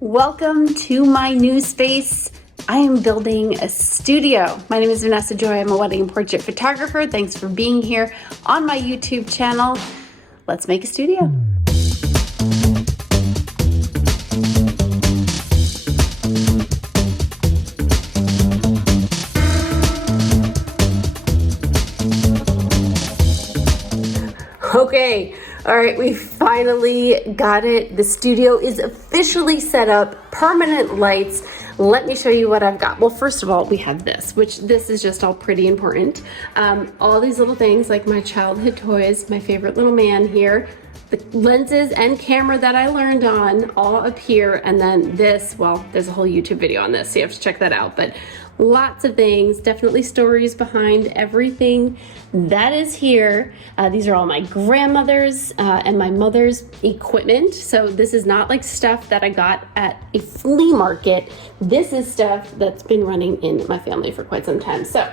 Welcome to my new space. I am building a studio. My name is Vanessa Joy. I'm a wedding and portrait photographer. Thanks for being here on my YouTube channel. Let's make a studio. Okay, all right, we finally got it. The studio is officially set up, permanent lights. Let me show you what I've got. Well, first of all, we have this, which this is just all pretty important. All these little things like my childhood toys, my favorite little man here, the lenses and camera that I learned on all up here. And then this, well, there's a whole YouTube video on this, so you have to check that out. But lots of things, definitely stories behind everything that is here. These are all my grandmother's and my mother's equipment. So this is not like stuff that I got at a flea market. This is stuff that's been running in my family for quite some time. So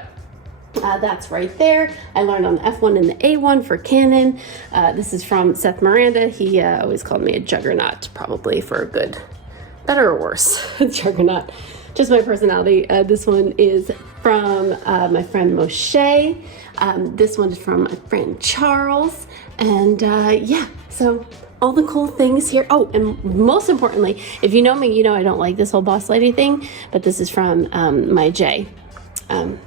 that's right there. I learned on the F1 and the A1 for Canon. This is from Seth Miranda. He always called me a juggernaut, probably for a good, better or worse, juggernaut. Just my personality. This one is from my friend Moshe. This one is from my friend Charles. And yeah, so all the cool things here. Oh, and most importantly, if you know me, you know I don't like this whole boss lady thing, but this is from my Jay.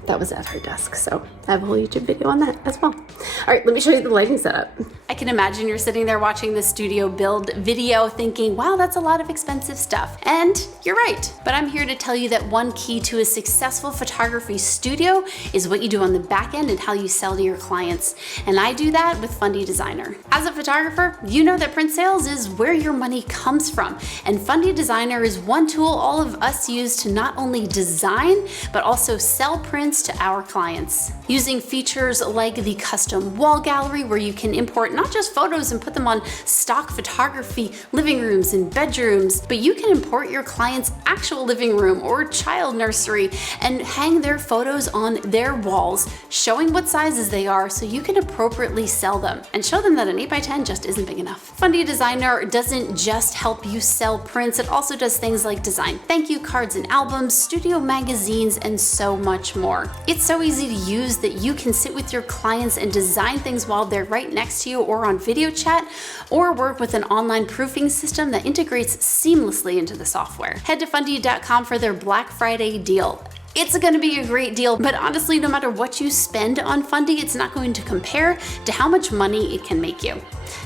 That was at her desk, so I have a whole YouTube video on that as well. All right, let me show you the lighting setup. I can imagine you're sitting there watching the studio build video thinking, wow, that's a lot of expensive stuff. And you're right, but I'm here to tell you that one key to a successful photography studio is what you do on the back end and how you sell to your clients. And I do that with Fundy Designer. As a photographer, you know that print sales is where your money comes from. And Fundy Designer is one tool all of us use to not only design, but also sell prints to our clients. Using features like the custom wall gallery where you can import not just photos and put them on stock photography living rooms and bedrooms, but you can import your client's actual living room or child nursery and hang their photos on their walls, showing what sizes they are so you can appropriately sell them and show them that an 8x10 just isn't big enough. Fundy Designer doesn't just help you sell prints, it also does things like design thank you cards and albums, studio magazines, and so much more. It's so easy to use that you can sit with your clients and design things while they're right next to you or on video chat, or work with an online proofing system that integrates seamlessly into the software. Head to fundy.com for their Black Friday deal. It's gonna be a great deal, but honestly, no matter what you spend on Fundy, it's not going to compare to how much money it can make you.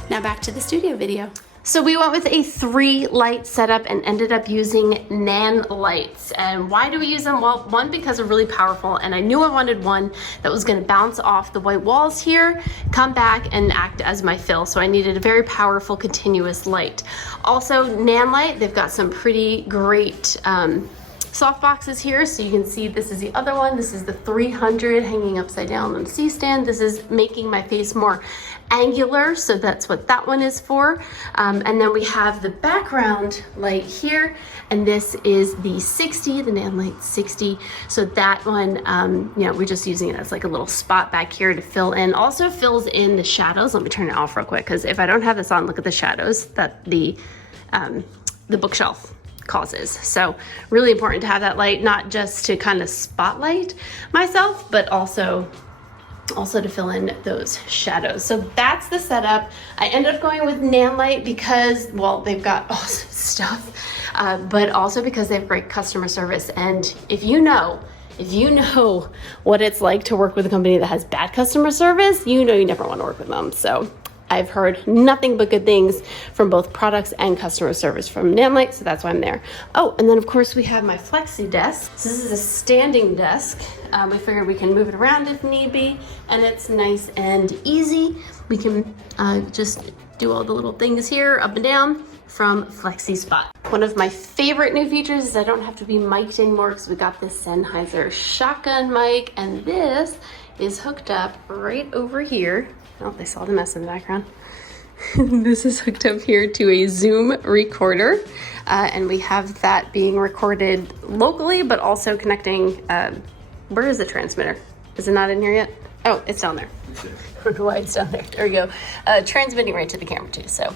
Now back to the studio video. So we went with a 3-light setup and ended up using Nanlites. And why do we use them? Well, one, because they're really powerful, and I knew I wanted one that was gonna bounce off the white walls here, come back and act as my fill. So I needed a very powerful continuous light. Also, Nanlite, they've got some pretty great soft boxes here, so you can see this is the other one. This is the 300 hanging upside down on a C-stand. This is making my face more angular, so that's what that one is for. And then we have the background light here, and this is the 60, the Nanlite 60. So that one, you know, we're just using it as like a little spot back here to fill in. Also fills in the shadows. Let me turn it off real quick, because if I don't have this on, look at the shadows that the bookshelf causes. So really important to have that light, not just to kind of spotlight myself, but also to fill in those shadows. So that's the setup. I ended up going with Nanlite because, well, they've got awesome stuff, but also because they have great customer service. And if you know what it's like to work with a company that has bad customer service, you know you never want to work with them. So I've heard nothing but good things from both products and customer service from Nanlite, so that's why I'm there. Oh, and then of course we have my Flexi desk. So this is a standing desk. We figured we can move it around if need be, and it's nice and easy. We can just do all the little things here, up and down, from flexispot. One of my favorite new features is I don't have to be mic'd anymore because we got this Sennheiser shotgun mic, and this is hooked up right over here. Oh, they saw the mess in the background. This is hooked up here to a Zoom recorder, and we have that being recorded locally, but also connecting, where is the transmitter? Is it not in here yet? Oh, it's down there. I don't know why it's down there. There we go. Transmitting right to the camera too, so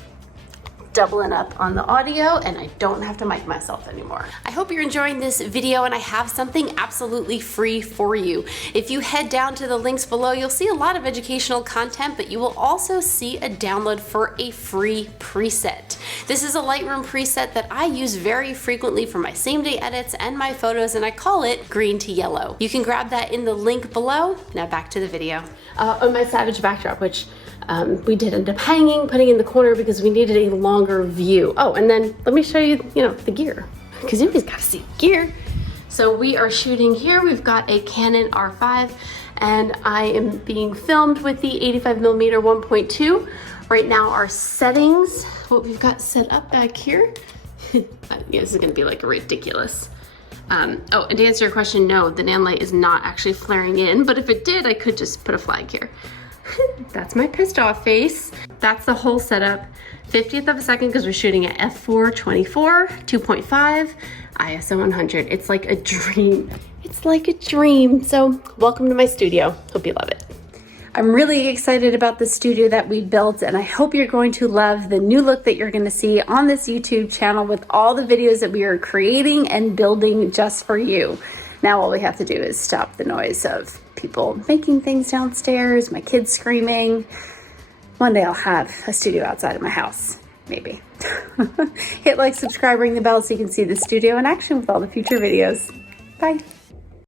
doubling up on the audio, and I don't have to mic myself anymore. I hope you're enjoying this video, and I have something absolutely free for you. If you head down to the links below, you'll see a lot of educational content, but you will also see a download for a free preset. This is a Lightroom preset that I use very frequently for my same-day edits and my photos, and I call it green to yellow. You can grab that in the link below. Now back to the video. On my Savage backdrop, which we did end up putting in the corner because we needed a longer view. Oh, and then let me show you, the gear, because you always gotta see the gear. So we are shooting here. We've got a Canon R5, and I am being filmed with the 85mm 1.2. Right now our settings, what we've got set up back here, yeah, this is gonna be like ridiculous. Oh, and to answer your question, no, the Nanlite is not actually flaring in, but if it did, I could just put a flag here. That's my pissed off face. That's the whole setup. 50th of a second because we're shooting at f4:24, 2.5, ISO 100. It's like a dream. It's like a dream. So welcome to my studio. Hope you love it. I'm really excited about the studio that we built, and I hope you're going to love the new look that you're going to see on this YouTube channel with all the videos that we are creating and building just for you. Now all we have to do is stop the noise of people making things downstairs, my kids screaming. One day I'll have a studio outside of my house, maybe. Hit like, subscribe, ring the bell so you can see the studio in action with all the future videos. Bye.